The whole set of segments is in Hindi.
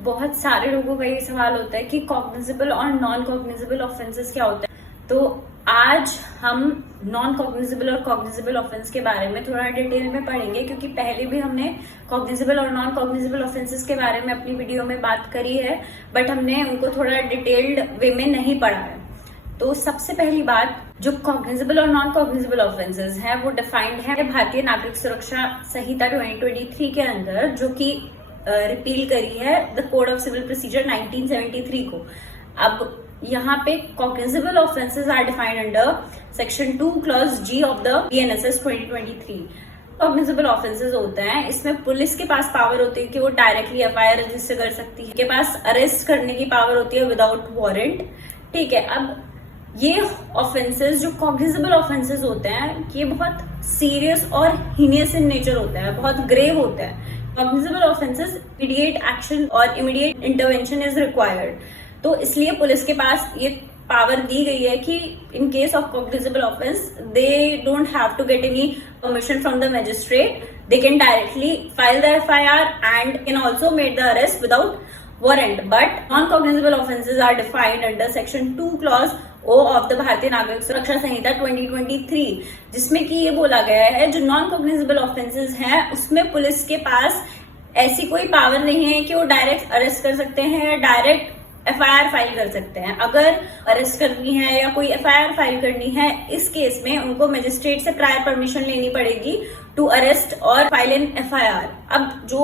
बहुत सारे लोगों का ये सवाल होता है कि कॉग्निजेबल और नॉन कॉग्निजेबल ऑफेंसेस क्या होते हैं। तो आज हम नॉन कॉग्निजेबल और कॉग्निजेबल ऑफेंस के बारे में थोड़ा डिटेल में पढ़ेंगे, क्योंकि पहले भी हमने कॉग्निजेबल और नॉन कॉग्निजेबल ऑफेंसेस के बारे में अपनी वीडियो में बात करी है, बट हमने उनको थोड़ा डिटेल्ड वे में नहीं पढ़ा है। तो सबसे पहली बात, जो कॉग्निजेबल और नॉन कॉग्निजेबल ऑफेंसेस हैं वो डिफाइंड है भारतीय नागरिक सुरक्षा संहिता 2023 के अंदर, जो कि रिपील करी है the code of civil procedure 1973 को। अब यहाँ पे cognizable offences are defined under section 2 clause G of the BNSS 2023। Cognizable offences होते हैं, इसमें पुलिस के पास पावर होती है कि वो डायरेक्टली FIR रजिस्टर कर सकती है, के पास अरेस्ट करने की पावर होती है विदाउट वारंट। ठीक है, अब ये ऑफेंसेस जो कॉग्निजेबल ऑफेंसेस होते हैं ये बहुत सीरियस और हीनियस इन नेचर होते हैं, बहुत ग्रेव होते हैं। कॉग्निजेबल ऑफेंसेस इमीडिएट एक्शन और इमीडिएट इंटरवेंशन इज रिक्वायर्ड। तो इसलिए पुलिस के पास ये पावर दी गई है कि in case of cognizable offence they don't have to get any permission from the magistrate, they can directly file the FIR and can also made the arrest without warrant. But non-cognizable offences are defined under section 2 clause O of the भारतीय नागरिक सुरक्षा संहिता 2023, जिसमें कि ये बोला गया है जो नॉन कॉग्निजेबल ऑफेंसेस हैं उसमें पुलिस के पास ऐसी कोई पावर नहीं है कि वो डायरेक्ट अरेस्ट कर सकते हैं या डायरेक्ट FIR फाइल कर सकते हैं। अगर अरेस्ट करनी है या कोई FIR फाइल करनी है, इस केस में उनको मजिस्ट्रेट से प्रायर परमिशन लेनी पड़ेगी टू अरेस्ट और फाइल एन FIR। अब जो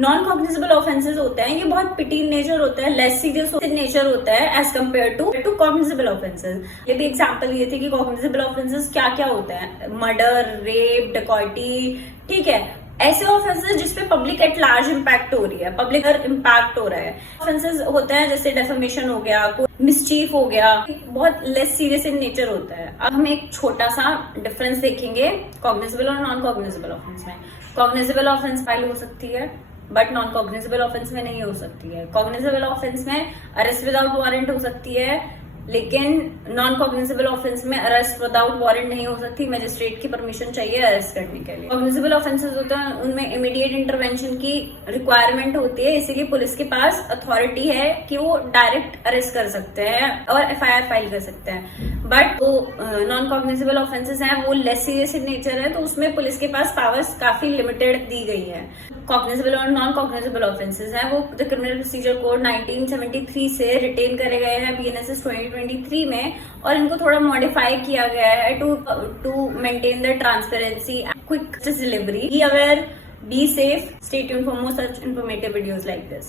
नॉन कॉग्निजेबल ऑफेंसेस होते हैं ये बहुत पिटीन नेचर होता है, लेस सीरियस नेचर होता है as compared to cognizable offences. ये भी एग्जाम्पल ये थे कि कॉग्निजेबल ऑफेंसेस क्या क्या होते हैं, मर्डर, रेप, डकैती। ठीक है, ऐसे ऑफेंसेस जिसपे पब्लिक एट लार्ज इम्पैक्ट हो रही है, पब्लिक इम्पैक्ट हो रहा है। ऑफेंसेस होते हैं जैसे डेफेमेशन हो गया, मिसचीफ हो गया, बहुत लेस सीरियस इन नेचर होता है। अब हम एक छोटा सा डिफरेंस देखेंगे कॉग्निजेबल और नॉन कॉग्निजेबल ऑफेंस में। कॉग्निजेबल ऑफेंस फाइल हो सकती है बट नॉन कॉग्निजेबल ऑफेंस में नहीं हो सकती है। कॉग्निजेबल ऑफेंस में अरेस्ट विदाउट वारंट हो सकती है, लेकिन नॉन कॉग्निजेबल ऑफेंस में अरेस्ट विदाउट वारंट नहीं हो सकती, मजिस्ट्रेट की परमिशन चाहिए अरेस्ट करने के लिए। कॉग्निजेबल ऑफेंसेस होते हैं उनमें इमीडिएट इंटरवेंशन की रिक्वायरमेंट होती है, इसीलिए पुलिस के पास अथॉरिटी है कि वो डायरेक्ट अरेस्ट कर सकते हैं और FIR फाइल कर सकते हैं। बट वो नॉन कॉग्निजेबल ऑफेंसेस हैं वो लेस सीरियस इन नेचर है, तो उसमें पुलिस के पास पावर्स काफी लिमिटेड दी गई है। कॉग्निजेबल और नॉन कॉग्निजेबल ऑफेंसेस हैं वो द क्रिमिनल प्रोसीजर कोड 1973 से रिटेन करे गए हैं BNSS 2023 में, और इनको थोड़ा मॉडिफाई किया गया है to maintain the transparency, quick justice delivery. Be aware, be safe, stay tuned for more such informative videos like this.